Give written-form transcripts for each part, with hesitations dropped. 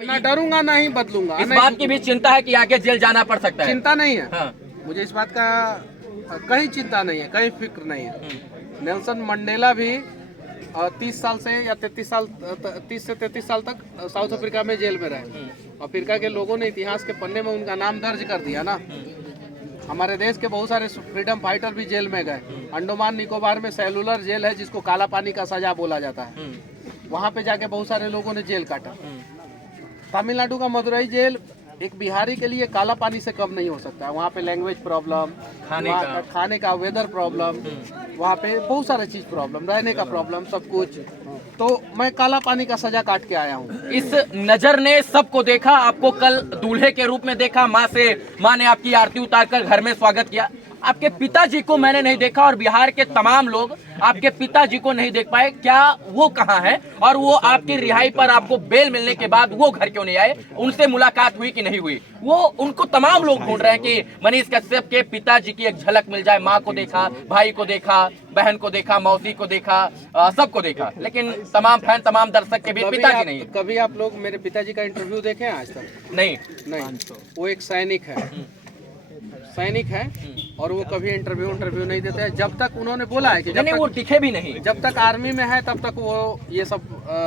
ना डरूंगा ना ही बदलूंगा। इस बात की भी चिंता है कि आगे जेल जाना पड़ सकता है? चिंता नहीं है। हाँ। मुझे इस बात का कहीं चिंता नहीं है, कहीं फिक्र नहीं है। नेल्सन मंडेला भी 30 साल से या 30 से 33 साल तक साउथ अफ्रीका में जेल में रहे। अफ्रीका के लोगों ने इतिहास के पन्ने में उनका नाम दर्ज कर दिया ना। हमारे देश के बहुत सारे फ्रीडम फाइटर भी जेल में गए। अंडमान निकोबार में सेलुलर जेल है जिसको काला पानी का सजा बोला जाता है, वहाँ पे जाके बहुत सारे लोगों ने जेल काटा। तमिलनाडु का मदुरई जेल एक बिहारी के लिए काला पानी से कम नहीं हो सकता है। वहाँ पे लैंग्वेज प्रॉब्लम, खाने का वेदर प्रॉब्लम, वहाँ पे बहुत सारे चीज प्रॉब्लम, रहने का प्रॉब्लम, सब कुछ। तो मैं काला पानी का सजा काट के आया हूँ। इस नजर ने सबको देखा, आपको कल दूल्हे के रूप में देखा, माँ ने आपकी आरती उतारकर घर में स्वागत किया। आपके पिताजी को मैंने नहीं देखा और बिहार के तमाम लोग आपके पिताजी को नहीं देख पाए। क्या वो कहाँ है और वो आपकी रिहाई पर आपको बेल मिलने के बाद वो घर क्यों नहीं आए? उनसे मुलाकात हुई कि नहीं हुई? वो उनको तमाम लोग ढूंढ रहे हैं कि मनीष कश्यप के पिताजी की एक झलक मिल जाए। माँ को देखा, भाई को देखा, बहन को देखा, मौसी को देखा, सबको देखा, लेकिन तमाम फैन, तमाम दर्शक के बीच पिताजी नहीं। कभी आप लोग मेरे पिताजी का इंटरव्यू देखे हैं आज तक? नहीं। वो एक सैनिक है और वो कभी इंटरव्यू नहीं देते हैं। जब तक उन्होंने बोला है कि नहीं, वो दिखे भी नहीं, जब तक आर्मी में है तब तक वो ये सब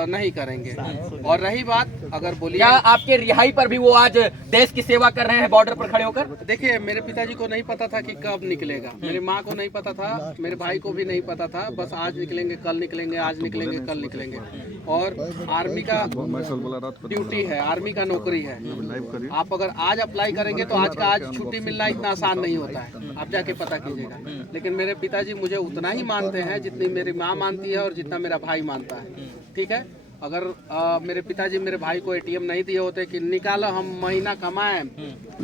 नहीं करेंगे। और रही बात, अगर बोलिए क्या आपके रिहाई पर भी वो आज देश की सेवा कर रहे हैं बॉर्डर पर खड़े होकर? देखिए, मेरे पिताजी को नहीं पता था कि कब निकलेगा, मेरी माँ को नहीं पता था, मेरे भाई को भी नहीं पता था। बस आज निकलेंगे, कल निकलेंगे, आज निकलेंगे, कल निकलेंगे। और आर्मी का ड्यूटी है, आर्मी का नौकरी है। आप अगर आज अप्लाई करेंगे तो आज का आज छुट्टी मिलना इतना आसान नहीं होता है, आप जाके पता कीजिएगा। लेकिन मेरे पिताजी मुझे उतना ही मानते हैं जितनी मेरी माँ मानती है और जितना मेरा भाई मानता है। ठीक है, अगर मेरे पिताजी मेरे भाई को एटीएम नहीं दिए होते कि निकालो हम महीना कमाए,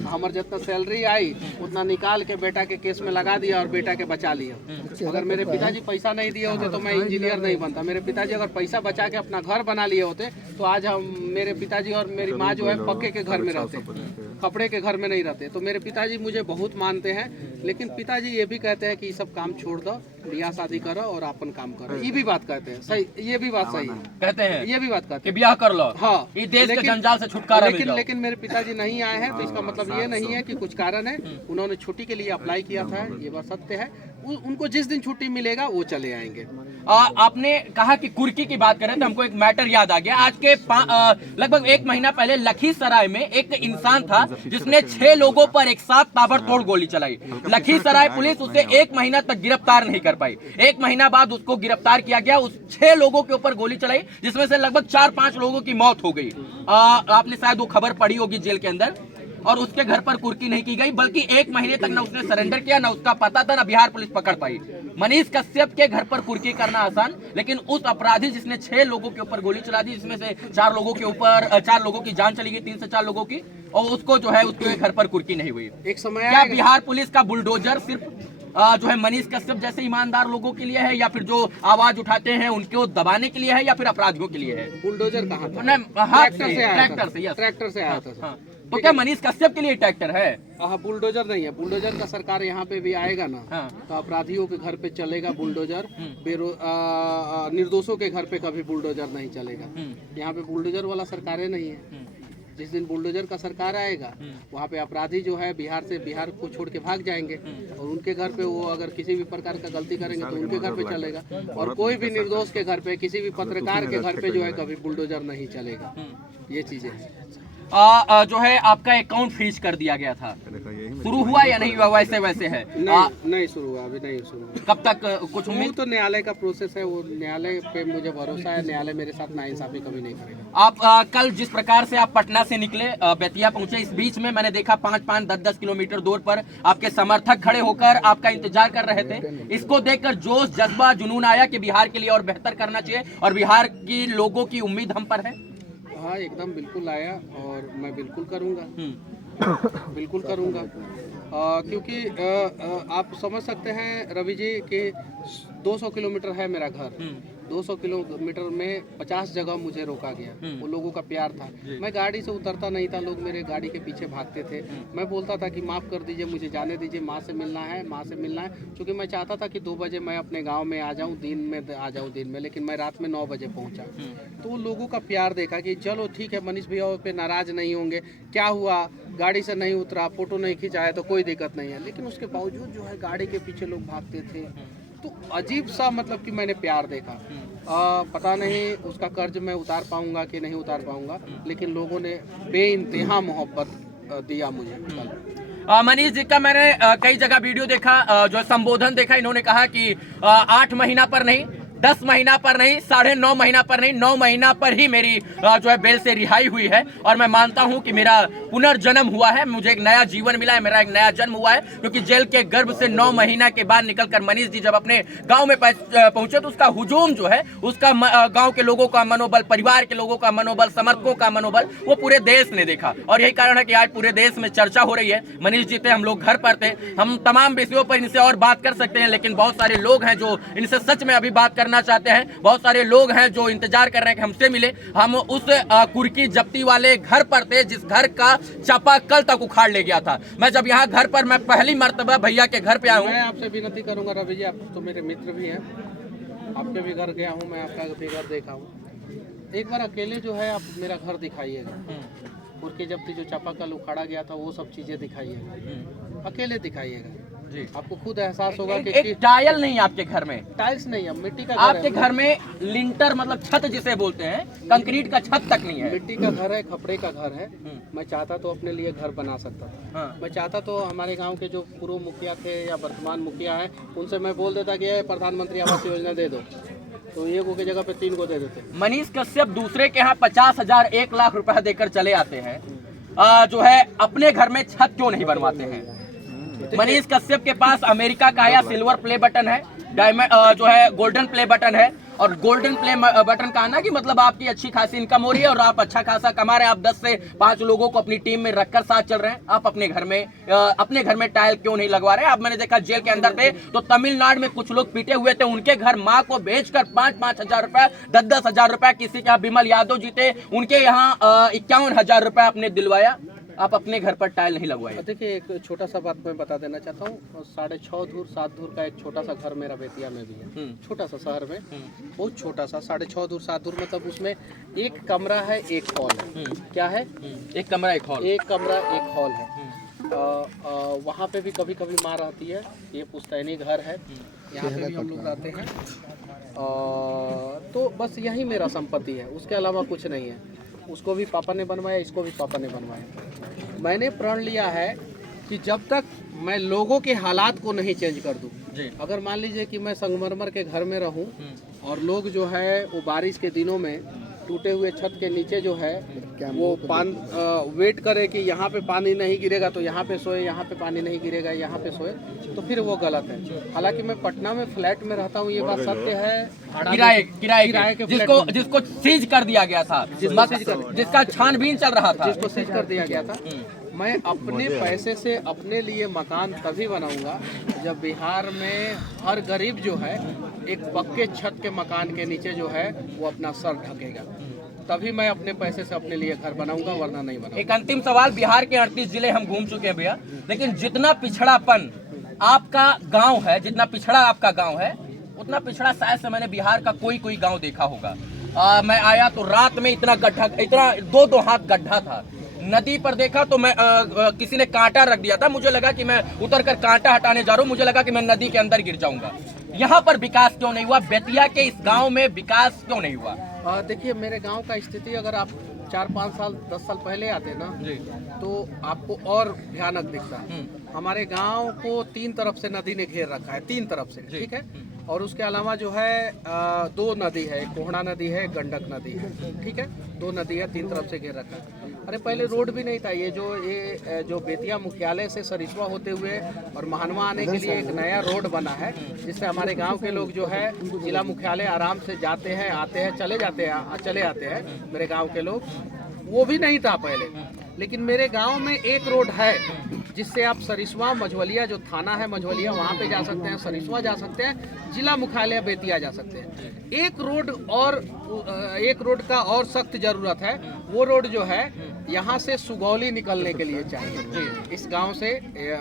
हमारे जितना सैलरी आई उतना निकाल के बेटा के केस में लगा दिया और बेटा के बचा लिया। अगर मेरे पिताजी पैसा नहीं दिए होते तो मैं इंजीनियर नहीं बनता। मेरे पिताजी अगर पैसा बचा के अपना घर बना लिए होते तो आज हम, मेरे पिताजी और मेरी माँ जो है पक्के के घर में रहते, कपड़े के घर में नहीं रहते। तो मेरे पिताजी मुझे बहुत मानते हैं, लेकिन पिताजी ये भी कहते हैं कि ये सब काम छोड़ दो, ब्याह शादी करो और अपन काम करो। ये भी बात कहते हैं, सही, ये भी बात सही है, कहते हैं, ये भी बात कहते हैं ब्याह कर लो। हाँ, ये देश के जंजाल से छुटकारा मिल जाओ। लेकिन मेरे पिताजी नहीं आए हैं तो इसका मतलब ये नहीं है कि कुछ कारण है। उन्होंने छुट्टी के लिए अप्लाई किया था, ये बात सत्य है। उनको जिस दिन छुट्टी मिलेगा वो चले आएंगे। आपने कहा कि कुर्की की बात करें तो हमको एक मैटर याद आ गया। आज के लगभग 1 महीना पहले लखीसराय में एक इंसान था जिसने 6 लोगों पर एक साथ ताबड़तोड़ गोली चलाई। लखीसराय पुलिस उसे 1 महीना तक गिरफ्तार नहीं कर पाई। 1 महीना बाद उसको गिरफ्तार किया गया। उस 6 लोगों के ऊपर गोली चलाई जिसमें से लगभग 4-5 लोगों की मौत हो गई। आपने शायद वो खबर पढ़ी होगी जेल के अंदर। और उसके घर पर कुर्की नहीं की गई, बल्कि 1 महीने तक ना उसने सरेंडर किया, ना उसका पता था, ना बिहार पुलिस पकड़ पाई। मनीष कश्यप के घर पर कुर्की करना आसान, लेकिन उस अपराधी जिसने 6 लोगों के ऊपर गोली चला दी, जिसमें से 4 लोगों की जान चली गई, 3 से 4 लोगों की, और उसको जो है उसके घर पर कुर्की नहीं हुई। एक समय क्या बिहार पुलिस का बुलडोजर सिर्फ जो है मनीष कश्यप जैसे ईमानदार लोगों के लिए है, या फिर जो आवाज उठाते हैं उनको दबाने के लिए है, या फिर अपराधियों के लिए है? बुलडोजर कहाँ था? ट्रैक्टर से आया था। तो क्या मनीष कश्यप के लिए ट्रैक्टर है? हाँ, बुलडोजर नहीं है। बुलडोजर का सरकार यहाँ पे भी आएगा ना, तो अपराधियों के घर पे चलेगा बुलडोजर, निर्दोषों के घर पे कभी बुलडोजर नहीं चलेगा। यहाँ पे बुलडोजर वाला सरकारें नहीं है। जिस दिन बुलडोजर का सरकार आएगा वहाँ पे अपराधी जो है बिहार को छोड़ के भाग जाएंगे और उनके घर पे वो अगर किसी भी प्रकार का गलती करेंगे तो उनके घर पे चलेगा। और कोई भी निर्दोष के घर पे, किसी भी पत्रकार के घर पे जो है कभी बुलडोजर नहीं चलेगा। ये चीजें जो है आपका अकाउंट फ्रीज कर दिया गया था, शुरू हुआ या नहीं हुआ? वैसे है? नहीं शुरू हुआ, अभी नहीं शुरू हुआ। कब तक कुछ उम्मीद? तो न्यायालय का प्रोसेस है, वो न्यायालय पे मुझे भरोसा है, न्यायालय मेरे साथ नाइंसाफी कभी नहीं करेगा। आप कल जिस प्रकार से आप पटना से निकले, बेतिया पहुंचे, इस बीच में मैंने देखा 5-5, 10-10 किलोमीटर दूर पर आपके समर्थक खड़े होकर आपका इंतजार कर रहे थे। इसको देखकर जोश, जज्बा, जुनून आया कि बिहार के लिए और बेहतर करना चाहिए और बिहार की लोगों की उम्मीद हम पर है? हाँ, एकदम बिल्कुल आया और मैं बिल्कुल करूँगा, बिल्कुल करूँगा। क्योंकि आप समझ सकते हैं रवि जी कि 200 किलोमीटर है मेरा घर 200 किलोमीटर में 50 जगह मुझे रोका गया। वो लोगों का प्यार था। मैं गाड़ी से उतरता नहीं था, लोग मेरे गाड़ी के पीछे भागते थे। मैं बोलता था कि माफ़ कर दीजिए, मुझे जाने दीजिए, माँ से मिलना है, माँ से मिलना है, क्योंकि मैं चाहता था कि 2 बजे मैं अपने गाँव में आ जाऊँ, दिन में आ जाऊँ दिन में, लेकिन मैं रात में 9 बजे पहुँचा। तो लोगों का प्यार देखा कि चलो ठीक है, मनीष भैया पे नाराज़ नहीं होंगे, क्या हुआ, गाड़ी से नहीं उतरा, फोटो नहीं खिंचाया तो कोई दिक्कत नहीं है। लेकिन उसके बावजूद जो है गाड़ी के पीछे लोग भागते थे। तो अजीब सा मतलब कि मैंने प्यार देखा। पता नहीं उसका कर्ज मैं उतार पाऊंगा कि नहीं उतार पाऊंगा, लेकिन लोगों ने बेइंतहा मोहब्बत दिया मुझे कल। मनीष जी का मैंने कई जगह वीडियो देखा, जो संबोधन देखा, इन्होंने कहा कि 8 महीना पर नहीं, 10 महीना पर नहीं, 9.5 महीना पर नहीं, 9 महीना पर ही मेरी जो है बेल से रिहाई हुई है। और मैं मानता हूं कि मेरा पुनर्जन्म हुआ है, मुझे एक नया जीवन मिला है, मेरा एक नया जन्म हुआ है, क्योंकि जेल के गर्भ से 9 महीना के बाद निकलकर मनीष जी जब अपने गांव में पहुंचे तो उसका हुजूम जो है, उसका गांव के लोगों का मनोबल, परिवार के लोगों का मनोबल, समर्थकों का मनोबल, वो पूरे देश ने देखा। और यही कारण है कि आज पूरे देश में चर्चा हो रही है। मनीष जी थे, हम लोग घर पर थे, हम तमाम विषयों पर इनसे और बात कर सकते हैं, लेकिन बहुत सारे लोग हैं जो इनसे सच में अभी बात करना चाहते हैं। बहुत सारे लोग हैं जो इंतजार कर रहे हैं कि हमसे मिले। हम उस कुर्की जब्ती वाले घर पर थे जिस घर का चापाकल तक उखाड़ ले गया था। मैं जब यहाँ घर पर, मैं पहली मर्तबा भैया के घर पे आया हूँ। मैं आपसे विनती करूंगा रवि जी, आप तो मेरे मित्र भी हैं, आपके भी घर गया हूँ, मैं आपका भी घर देखा हूँ। एक बार अकेले जो है आप मेरा घर दिखाइएगा, कुर्की जब्ती जो चापाकल उखाड़ा गया था वो सब चीजें दिखाइएगा, अकेले दिखाइएगा जी। आपको खुद एहसास होगा कि एक टाइल नहीं आपके घर में, टाइल्स नहीं है, मिट्टी का आपके घर में लिंटर मतलब छत जिसे बोलते हैं, कंक्रीट का छत तक नहीं है, मिट्टी का घर है, खपड़े का घर है। मैं चाहता तो अपने लिए घर बना सकता था। मैं चाहता तो हमारे गांव के जो पूर्व मुखिया थे या वर्तमान मुखिया हैं, उनसे मैं बोल देता कि प्रधानमंत्री आवास योजना दे दो, तो ये को की जगह पे 3 को दे देते। मनीष कश्यप दूसरे के यहाँ 50,000 1 लाख रुपया देकर चले आते हैं, जो है अपने घर में छत क्यों नहीं बनवाते हैं? मनीष कश्यप के पास अमेरिका का या सिल्वर प्ले बटन है, डायमंड जो है गोल्डन प्ले बटन है। और गोल्डन प्ले बटन का ना कि मतलब आपकी अच्छी खासी इनकम हो रही है और आप अच्छा खासा कमा रहे हैं, आप 10 से 5 लोगों को अपनी टीम में रखकर साथ चल रहे हैं। आप अपने घर में टाइल क्यों नहीं लगवा रहे? आप, मैंने देखा जेल के अंदर थे तो तमिलनाडु में कुछ लोग पीटे हुए थे, उनके घर माँ को बेचकर 5-5 हजार रुपया, 10-10 हजार रुपया, किसी के यहाँ विमल यादव जी थे उनके यहाँ 51,000 रुपया आपने दिलवाया। आप अपने घर पर टाइल नहीं लगवाए। देखिए, एक छोटा सा बात मैं बता देना चाहता हूँ। 6.5 धूर 7 धूर का एक छोटा सा घर मेरा बेतिया में भी है, छोटा सा शहर में, बहुत छोटा सा 6.5 धूर 7 धूर, मतलब उसमें 1 कमरा है, 1 हॉल है। क्या है? 1 कमरा 1 हॉल, 1 कमरा 1 हॉल है। वहाँ पे भी कभी कभी माँ रहती है। ये पुश्तैनी घर है, यहाँ पे भी हम लोग रहते हैं। तो बस यही मेरा संपत्ति है, उसके अलावा कुछ नहीं है। उसको भी पापा ने बनवाया, इसको भी पापा ने बनवाया। मैंने प्रण लिया है कि जब तक मैं लोगों के हालात को नहीं चेंज कर दूं, अगर मान लीजिए कि मैं संगमरमर के घर में रहूं और लोग जो है वो बारिश के दिनों में टूटे हुए छत के नीचे जो है वो वेट करे कि यहाँ पे पानी नहीं गिरेगा तो यहाँ पे सोए, यहाँ पे पानी नहीं गिरेगा यहाँ पे सोए, तो फिर वो गलत है। हालांकि मैं पटना में फ्लैट में रहता हूँ, ये बात सत्य है। किराए के जिसको सीज कर दिया गया था, जिसका छानबीन चल रहा था, जिसको सीज कर दिया गया था। मैं अपने पैसे से अपने लिए मकान तभी बनाऊंगा जब बिहार में हर गरीब जो है एक पक्के छत के मकान के नीचे जो है वो अपना सर ढकेगा, तभी मैं अपने पैसे से अपने लिए घर बनाऊंगा, वरना नहीं बनाऊंगा। एक अंतिम सवाल, बिहार के 38 जिले हम घूम चुके हैं भैया, लेकिन जितना पिछड़ापन आपका गांव है, जितना पिछड़ा आपका गांव है, उतना पिछड़ा शायद से मैंने बिहार का कोई गांव देखा होगा। मैं आया तो रात में इतना गड्ढा, इतना 2-2 हाथ गड्ढा था। नदी पर देखा तो मैं किसी ने कांटा रख दिया था, मुझे लगा कि मैं उतर कर कांटा हटाने जा रहा हूँ, मुझे लगा कि मैं नदी के अंदर गिर जाऊंगा। यहाँ पर विकास क्यों नहीं हुआ? बेतिया के इस गांव में विकास क्यों नहीं हुआ? देखिए, मेरे गांव का स्थिति अगर आप 4-5 साल 10 साल पहले आते ना तो आपको और भयानक दिखता। हमारे गांव को 3 तरफ से नदी ने घेर रखा है, 3 तरफ से, ठीक है। और उसके अलावा जो है 2 नदी है, एक कोहड़ा नदी है, एक गंडक नदी है, ठीक है। 2 नदी है, 3 तरफ से घेर रखा है। अरे पहले रोड भी नहीं था। ये जो बेतिया मुख्यालय से सरिस्वा होते हुए और महानवा आने के लिए एक नया रोड बना है, जिससे हमारे गांव के लोग जो है जिला मुख्यालय आराम से जाते हैं, आते हैं, चले आते हैं मेरे गांव के लोग। वो भी नहीं था पहले, लेकिन मेरे गांव में एक रोड है जिससे आप सरिस्वा मझवलिया जो थाना है मझवलिया वहाँ पे जा सकते हैं, सरिस्वा जा सकते हैं, जिला मुख्यालय बेतिया जा सकते हैं। एक रोड का और सख्त जरूरत है, वो रोड जो है यहाँ से सुगौली निकलने के लिए चाहिए। इस गांव से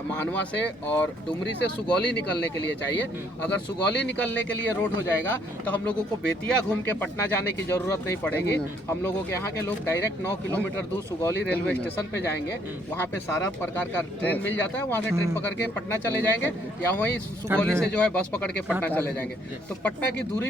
मानवा से और डुमरी से सुगौली निकलने के लिए चाहिए। अगर सुगौली निकलने के लिए रोड हो जाएगा तो हम लोगों को बेतिया घूम के पटना जाने की जरूरत नहीं पड़ेगी। हम लोगों के यहाँ के लोग डायरेक्ट 9 किलोमीटर दूर सुगौली रेलवे स्टेशन पे जाएंगे, वहाँ पे सारा प्रकार का ट्रेन मिल जाता है, वहाँ से ट्रेन पकड़ के पटना चले जाएंगे या वहीं सुगौली से जो है बस पकड़ के पटना चले जाएंगे। तो पटना की दूरी